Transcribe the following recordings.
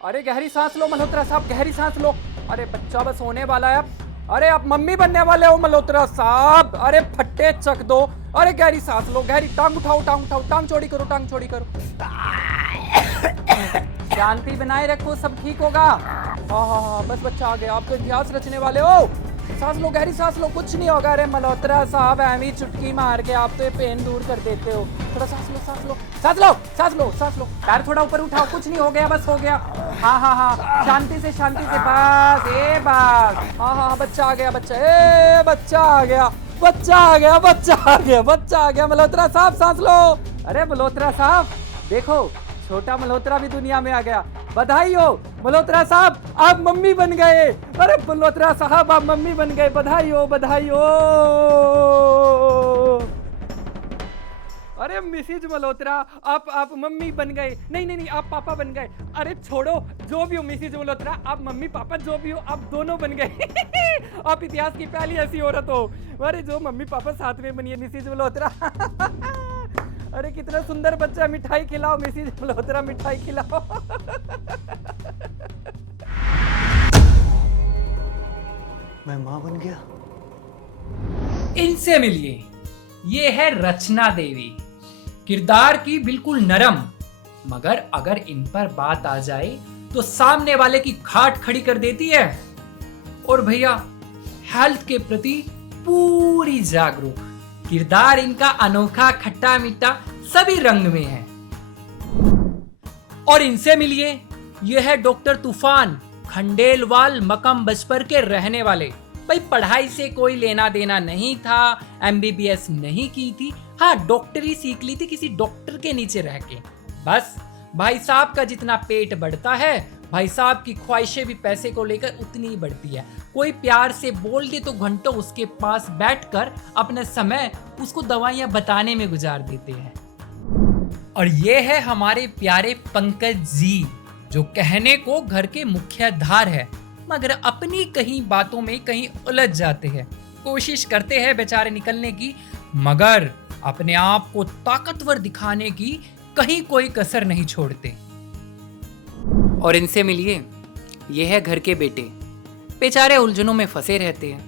अरे गहरी सांस लो मल्होत्रा साहब, गहरी सांस लो। अरे बच्चा बस होने वाला है। अरे आप मम्मी बनने वाले हो मल्होत्रा साहब। अरे फट्टे चक दो। अरे गहरी सांस लो, गहरी। टांग उठाओ, टांग उठाओ, टांग चौड़ी करो, टांग चौड़ी करो। शांति बनाए रखो, सब ठीक होगा। हाँ, बस बच्चा आ गया। आप तो इतिहास रचने वाले हो। सांस लो, गहरी सांस लो, कुछ नहीं होगा। अरे मल्होत्रा साहब ऐवी चुटकी मार के आप तो ये पेन दूर कर देते हो। थोड़ा सांस लो, सांस लो, सांस लो, सांस लो, सांस लो। पैर थोड़ा ऊपर उठाओ, कुछ नहीं हो गया, बस हो गया। हाँ, शांति से बस, ए बस। हाँ, बच्चा आ गया, बच्चा, ए बच्चा आ गया, बच्चा आ गया, बच्चा आ गया, बच्चा आ गया। मल्होत्रा साहब सांस लो। अरे मल्होत्रा साहब देखो, छोटा मल्होत्रा भी दुनिया में आ गया। बधाई हो मल्होत्रा साहब, आप मम्मी बन गए। अरे मल्होत्रा साहब आप मम्मी बन गए, बधाई हो, बधाई हो। अरे मिसिज मल्होत्रा, आप मम्मी बन गए। नहीं, आप पापा बन गए। अरे छोड़ो, जो भी हो मिसिज मल्होत्रा, आप मम्मी पापा जो भी हो, आप दोनों बन गए। आप इतिहास की पहली ऐसी औरत हो। अरे जो मम्मी पापा साथ में बनी है मिसिज मल्होत्रा। अरे कितना सुंदर बच्चा। मिठाई खिलाओ मिसिज मल्होत्रा, मिठाई खिलाओ। मैं माँ बन गया। इनसे मिलिए, ये है रचना देवी। किरदार की बिल्कुल नरम, मगर अगर इन पर बात आ जाए तो सामने वाले की खाट खड़ी कर देती है। और भैया हेल्थ के प्रति पूरी जागरूक। किरदार इनका अनोखा, खट्टा मीठा सभी रंग में है। और इनसे मिलिए, यह है डॉक्टर तूफान, खंडेलवाल मकम बचपर के रहने वाले। भाई पढ़ाई से कोई लेना देना नहीं था, एमबीबीएस नहीं की थी। हाँ, डॉक्टरी सीख ली थी किसी डॉक्टर के नीचे रह के। बस भाई साहब का जितना पेट बढ़ता है, भाई साहब की ख्वाहिशें भी पैसे को लेकर उतनी ही बढ़ती है। कोई प्यार से बोल दे तो घंटों उसके पास बैठकर अपना समय उसको दवाइयां बताने में गुजार देते हैं। और ये है हमारे प्यारे पंकज जी, जो कहने को घर के मुख्यधार है, मगर अपनी कहीं बातों में कहीं उलझ जाते हैं। कोशिश करते हैं बेचारे निकलने की, मगर अपने आप को ताकतवर दिखाने की कहीं कोई कसर नहीं छोड़ते। और इनसे मिलिए, ये है घर के बेटे। बेचारे उलझनों में फंसे रहते हैं,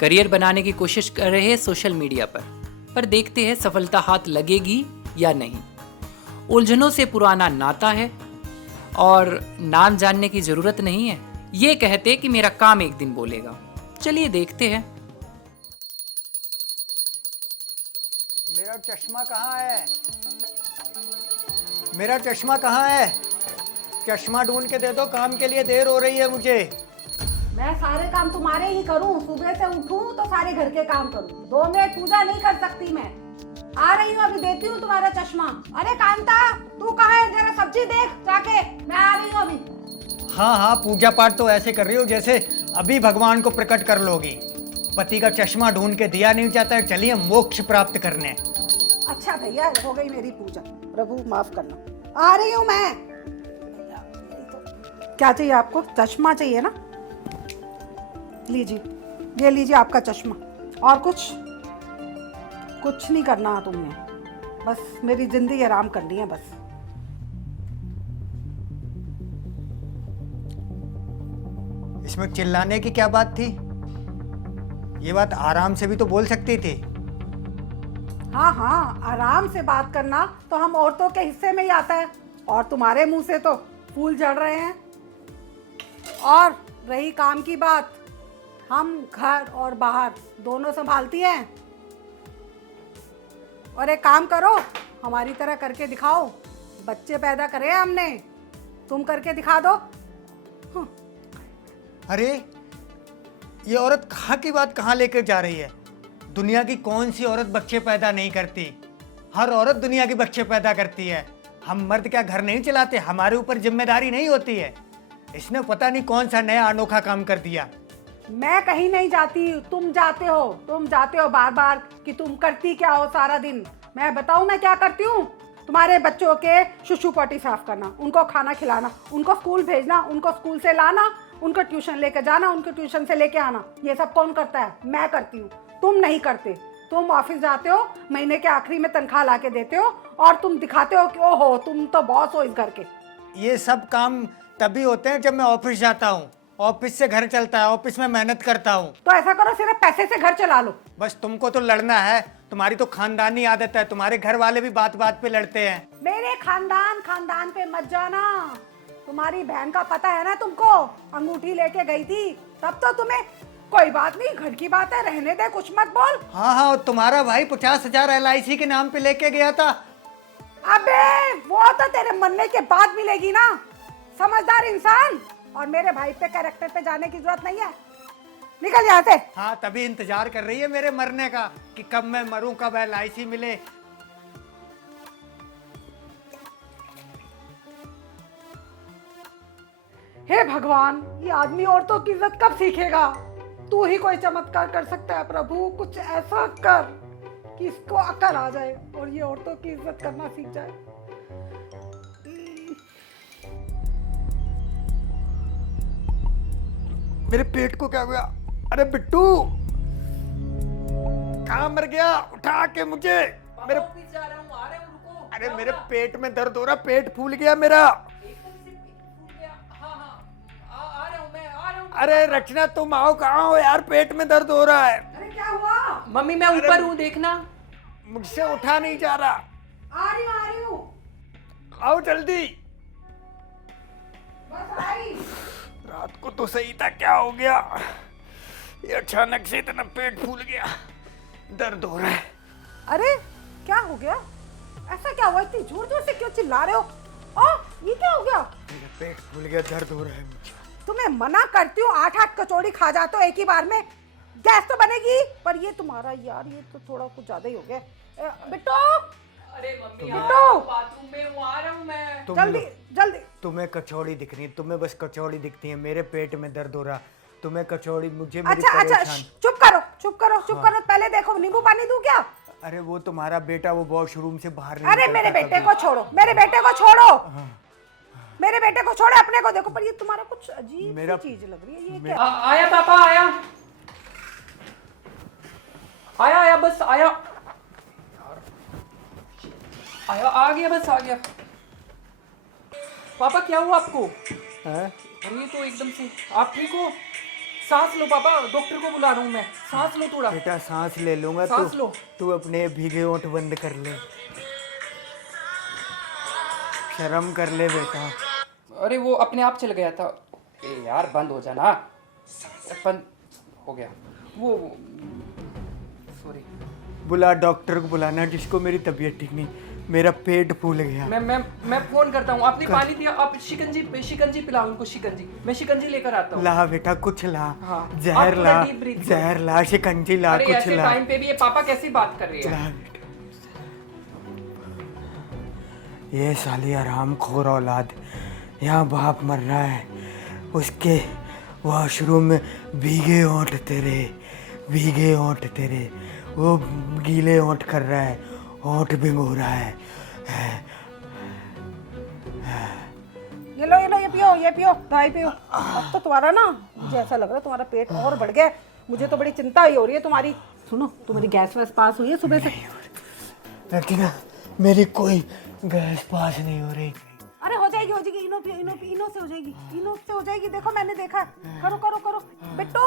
करियर बनाने की कोशिश कर रहे हैं सोशल मीडिया पर देखते हैं सफलता हाथ लगेगी या नहीं। उलझनों से पुराना नाता है और नाम जानने की जरूरत नहीं है। ये कहते कि मेरा काम एक दिन बोलेगा। चलिए देखते हैं। मेरा चश्मा कहाँ है? मेरा चश्मा कहाँ है? चश्मा ढूंढ के दे दो, काम के लिए देर हो रही है मुझे। मैं सारे काम तुम्हारे ही करूं, सुबह से उठूं तो सारे घर के काम करूं। 2 मिनट पूजा नहीं कर सकती मैं। आ रही हूँ, अभी देती हूँ तुम्हारा चश्मा। अरे कांता, तू कहाँ है? जरा सब्जी देख जाके, मैं आ रही हूँ अभी। हाँ, पूजा पाठ तो ऐसे कर रही हो जैसे अभी भगवान को प्रकट कर लोगी। पति का चश्मा ढूंढ के दिया नहीं जाता है, चलिए मोक्ष प्राप्त करने। अच्छा भैया, हो गई मेरी पूजा, प्रभु माफ करना। आ रही हूँ मैं। क्या चाहिए आपको? चश्मा चाहिए ना? लीजिए, ये लीजिए आपका चश्मा। और कुछ नहीं करना है तुमने, बस मेरी जिंदगी आराम करनी है बस। इसमें चिल्लाने की क्या बात थी? ये बात आराम से भी तो बोल सकती थी। हाँ, आराम से बात करना तो हम औरतों के हिस्से में ही आता है, और तुम्हारे मुंह से तो फूल झड़ रहे हैं। और रही काम की बात, हम घर और बाहर दोनों संभालती हैं। और एक काम करो, हमारी तरह करके दिखाओ। बच्चे पैदा करे हमने, तुम करके दिखा दो। अरे ये औरत कहाँ की बात कहाँ लेकर जा रही है? दुनिया की कौन सी औरत बच्चे पैदा नहीं करती? हर औरत दुनिया की बच्चे पैदा करती है। हम मर्द क्या घर नहीं चलाते? हमारे ऊपर जिम्मेदारी नहीं होती है? इसने पता नहीं कौन सा नया अनोखा काम कर दिया। मैं कहीं नहीं जाती, तुम जाते हो बार बार कि तुम करती क्या हो सारा दिन। मैं बताऊं मैं क्या करती हूँ? तुम्हारे बच्चों के शुशु पॉटी साफ करना, उनको खाना खिलाना, उनको स्कूल भेजना, उनको स्कूल से लाना, उनको ट्यूशन लेके जाना, उनको ट्यूशन से लेके आना। ये सब कौन करता है? मैं करती हूँ, तुम नहीं करते। तुम ऑफिस जाते हो, महीने के आखिरी में तनख्वाह ला के देते हो, और तुम दिखाते हो कि ओहो तुम तो बॉस हो इस घर के। ये सब काम तभी होते हैं जब मैं ऑफिस जाता हूँ। ऑफिस से घर चलता है, ऑफिस में मेहनत करता हूँ। तो ऐसा करो, सिर्फ पैसे से घर चला लो। बस तुमको तो लड़ना है, तुम्हारी तो खानदानी आदत है। तुम्हारे घर वाले भी बात बात पे लड़ते हैं। मेरे खानदान पे मत जाना। तुम्हारी बहन का पता है ना तुमको, अंगूठी लेके गई थी तब तो तुम्हें कोई बात नहीं, घर की बात है, रहने दे, कुछ मत बोल। हाँ हाँ, और तुम्हारा भाई 50,000 LIC के नाम पे लेके गया था। अबे वो तो तेरे मरने के बाद मिलेगी ना, समझदार इंसान। और मेरे भाई पे, कैरेक्टर पे जाने की जरूरत नहीं है, निकल यहाँ से। हाँ, तभी इंतजार कर रही है मेरे मरने का कि कब मैं मरूं, कब LIC मिले। हे भगवान, ये आदमी औरतों की इज्जत कब सीखेगा? तू ही कोई चमत्कार कर सकता है प्रभु, कुछ ऐसा कर कि इसको अकल आ जाए और ये औरतों की इज्जत करना सीख जाए। मेरे पेट को क्या हुआ? अरे बिट्टू, कहाँ मर गया? उठा के मुझे। मेरे जा रहा हूँ, आ रहा हूँ, रुको। अरे मेरे पेट में दर्द हो रहा, पेट फूल गया मेरा। एकदम से फूल गया। हाँ हाँ, आ रहा हूँ, मैं आ रहा हूँ। अरे रचना, तुम आओ, कहाँ हो यार? पेट में दर्द हो रहा है। अरे क्या हुआ? मम्मी मैं ऊपर हूँ, देखना। मुझसे उठा नहीं जा रहा। आ रही हूँ। आओ जल्दी। बस आई। रात को तो सही था, क्या हो गया? ये अचानक से इतना पेट फूल गया, दर्द हो रहा है। अरे क्या हो गया? ऐसा क्या हुआ? इतनी जोर जोर से क्यों चिल्ला रहे हो? ये क्या हो गया? मेरा पेट फूल गया, दर्द हो रहा है मुझे। तुम्हें मना करती हूँ, 8-8 कचौड़ी खा जाते हो एक ही बार में, गैस तो बनेगी। पर ये तुम्हारा यार, ये तो थोड़ा कुछ ज्यादा ही हो गया। बिट्टू, अरे मम्मी बिट्टू, बाथरूम में हूँ, आ रहा हूँ मैं। जल्दी जल्दी। तुम्हें कचौड़ी दिख रही है, तुम्हें बस कचौड़ी दिखती है। मेरे पेट में दर्द हो रहा, तुम्हें कचौड़ी, मुझे मेरी अच्छा अच्छा, परेशान। चुप करो चुप करो चुप करो। पहले देखो, नींबू पानी दूं क्या? अरे वो तुम्हारा बेटा, वो वॉशरूम से बाहर नहीं अरे निकलता मेरे बेटे कभी। को छोड़ो, मेरे बेटे को छोड़ो, मेरे बेटे को छोड़ो, अपने को देखो। पर ये तुम्हारा कुछ अजीब सी चीज लग रही है, ये क्या? आया पापा, आया आया आया, बस आया आया, आ गया, बस आ गया। पापा क्या हुआ आपको? हैं? अरे ये तो एकदम से, आप ठीक हो? सांस लो पापा, डॉक्टर को बुला रहा हूँ मैं, सांस लो थोड़ा। बेटा सांस ले लूंगा, सांस लो। तू अपने भीगे होंठ बंद कर ले, शर्म कर ले बेटा। अरे वो अपने आप चल गया था। ए यार बंद हो जाना, बंद हो गया वो सॉरी। बुला डॉक्टर को, बुलाना जिसको मेरी तबीयत ठीक नहीं, मेरा पेट फूल गया। मैं फोन करता हूँ। आपने पानी दिया, आप शिकंजी पिलाओ उनको, शिकंजी। मैं शिकंजी लेकर आता हूँ। ला बेटा, कुछ ला। हाँ। जहर आप ला, थोड़ा deep breathe जहर ला, शिकंजी ला, अरे कुछ ऐसे ला। टाइम पे भी ये पापा कैसी बात कर रहे ला हैं? बेटा। ये साली आराम खोर औलाद, यहाँ बाप मर रहा है, उसके वॉशरूम में भीगे होंठ तेरे, भीगे होंठ तेरे, वो गीले होंठ कर रहा है, होंठ भिगो रहा है। ये लो ये पियो, ये पियो, दवाई पियो। अब तो तुम्हारा ना, मुझे ऐसा लग रहा है तुम्हारा पेट और बढ़ गया है। मुझे तो बड़ी चिंता ही हो रही है तुम्हारी। सुनो, तुम्हारी गैस वैस पास हुई है सुबह से? लेकिन मेरी कोई गैस पास नहीं हो रही। अरे हो जाएगी हो जाएगी, इनो पियो, इनो से हो जाएगी, इनो से हो जाएगी। देखो मैंने देखा, करो करो करो। बिट्टू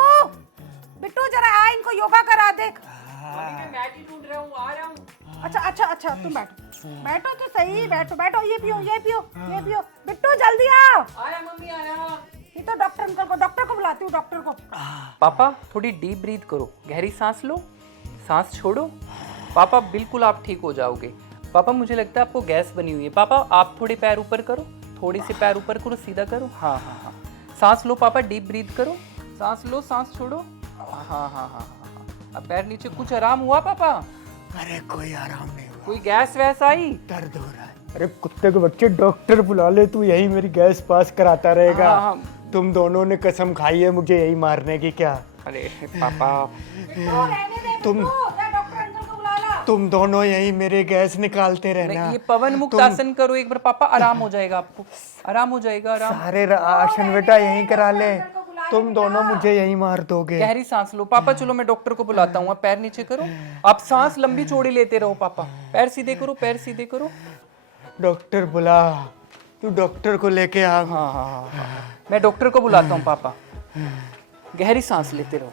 बिट्टू, जरा आ, इनको योगा करा देख। मैं मैट ही ढूंढ रहा हूँ, आ रहा हूँ। अच्छा अच्छा अच्छा, तुम बैठो बैठो तो सही, बैठो बैठो। ये पियो ये पियो ये पियो। बिट्टू जल्दी आओ। आया मम्मी, आया। ये तो डॉक्टर को बुलाती हूँ, डॉक्टर को। पापा थोड़ी डीप ब्रीथ करो, गहरी सांस लो, सांस छोड़ो। पापा बिल्कुल आप ठीक हो जाओगे। पापा मुझे लगता है आपको गैस बनी हुई है। पापा आप थोड़े पैर ऊपर करो, थोड़े से पैर ऊपर करो, सीधा करो। हाँ हाँ हाँ, सांस लो पापा, डीप ब्रीथ करो, सांस लो, सांस छोड़ो। हाँ हाँ हाँ हाँ, अब पैर नीचे। कुछ आराम हुआ पापा? अरे कोई आराम नहीं हुआ, कोई गैस वैस आई? दर्द हो रहा है। अरे कुत्ते के बच्चे, डॉक्टर बुला ले, तू यही मेरी गैस पास कराता रहेगा। हाँ। तुम दोनों ने कसम खाई है मुझे यही मारने की, क्या? अरे पापा तुम दोनों यही मेरे गैस निकालते रहना। ये पवन मुक्त आसन करो एक बार पापा, आराम हो जाएगा आपको, आराम हो जाएगा। आराम। सारे आसन बेटा यही करा ले, तुम दोनों मुझे यही मार दोगे। गहरी सांस लो पापा। चलो मैं डॉक्टर को बुलाता हूँ। आप पैर नीचे करो, आप सांस लंबी चौड़ी लेते रहो पापा। पैर सीधे करो, पैर सीधे करो। डॉक्टर बुला, तू डॉक्टर को लेके आ। हाँ हाँ हाँ हाँ। मैं डॉक्टर को बुलाता हूँ पापा। गहरी सांस लेते रहो।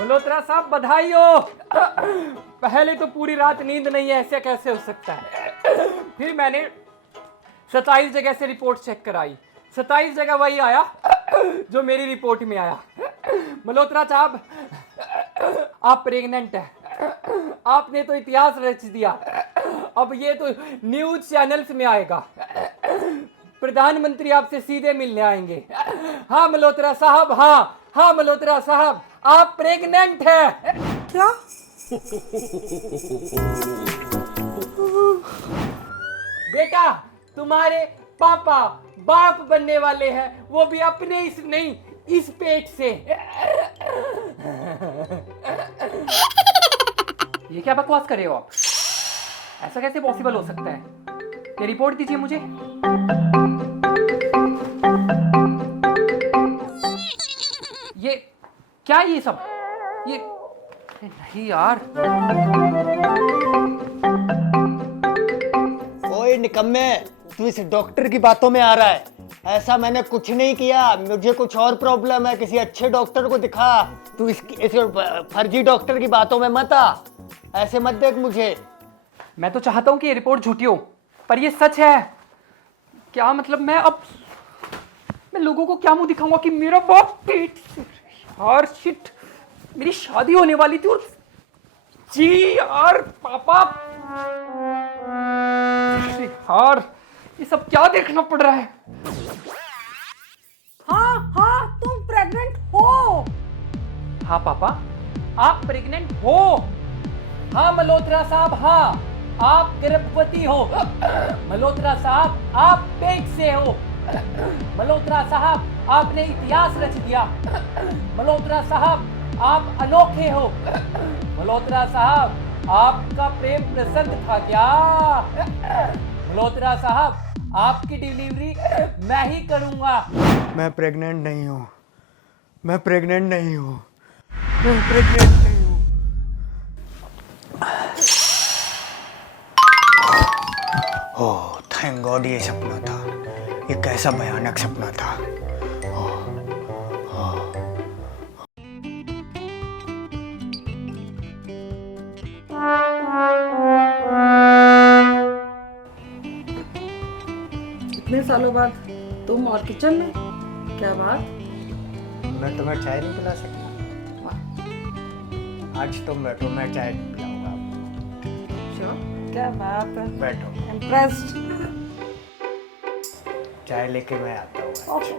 मल्होत्रा साहब बधाई हो। पहले तो पूरी रात नींद नहीं है, ऐसे कैसे हो सकता है। फिर मैंने 27 जगह से रिपोर्ट चेक कराई, 27 जगह वही आया जो मेरी रिपोर्ट में आया। मल्होत्रा साहब आप प्रेग्नेंट है। आपने तो इतिहास रच दिया। अब ये तो न्यूज चैनल्स में आएगा। प्रधानमंत्री आपसे सीधे मिलने आएंगे। हाँ मल्होत्रा साहब, हाँ मल्होत्रा साहब, आप प्रेग्नेंट है। क्या? बेटा तुम्हारे पापा बाप बनने वाले हैं, वो भी अपने इस नहीं इस पेट से। ये क्या बकवास कर रहे हो आप? ऐसा कैसे पॉसिबल हो सकता है? ये रिपोर्ट दीजिए मुझे। ये क्या है ये सब? ये नहीं यार। ओए निकम्मे, तू इस डॉक्टर की बातों में आ रहा है। ऐसा मैंने कुछ नहीं किया, मुझे कुछ और प्रॉब्लम है। किसी अच्छे डॉक्टर को दिखा। तू इस फर्जी डॉक्टर की बातों में मत आ। ऐसे मत देख मुझे। मैं तो चाहता हूं कि ये रिपोर्ट झूठी हो, पर ये सच है। क्या मतलब मैं लोगों को क्या मुंह दिखाऊंगा कि मेरा बाप पेट से। यार शिट, मेरी शादी होने वाली थी और जी यार पापा। यार ये सब क्या देखना पड़ रहा है? हाँ तुम प्रेग्नेंट हो। हाँ पापा आप प्रेग्नेंट हो। हाँ मल्होत्रा साहब, हाँ आप गर्भवती हो। मल्होत्रा साहब आप पेट से हो। मल्होत्रा साहब आपने इतिहास रच दिया। मल्होत्रा साहब आप अनोखे हो। मल्होत्रा साहब आपका प्रेम प्रसन्न था क्या? मल्होत्रा साहब आपकी डिलीवरी मैं ही करूंगा। मैं प्रेग्नेंट नहीं हूँ। मैं प्रेग्नेंट नहीं हूँ। मैं प्रेग्नेंट नहीं हूँ। ओह थैंक गॉड, ये सपना था। ये कैसा भयानक सपना था। इतने सालों बाद तुम और किचन में, क्या बात? मैं तुम्हें चाय नहीं पिला सकता? आज तुम बैठो, मैं चाय पिलाऊंगा आपको। श्योर? क्या बात है। बैठो, इम्प्रेस्ड। चाय लेके मैं आता हूँ। ओके।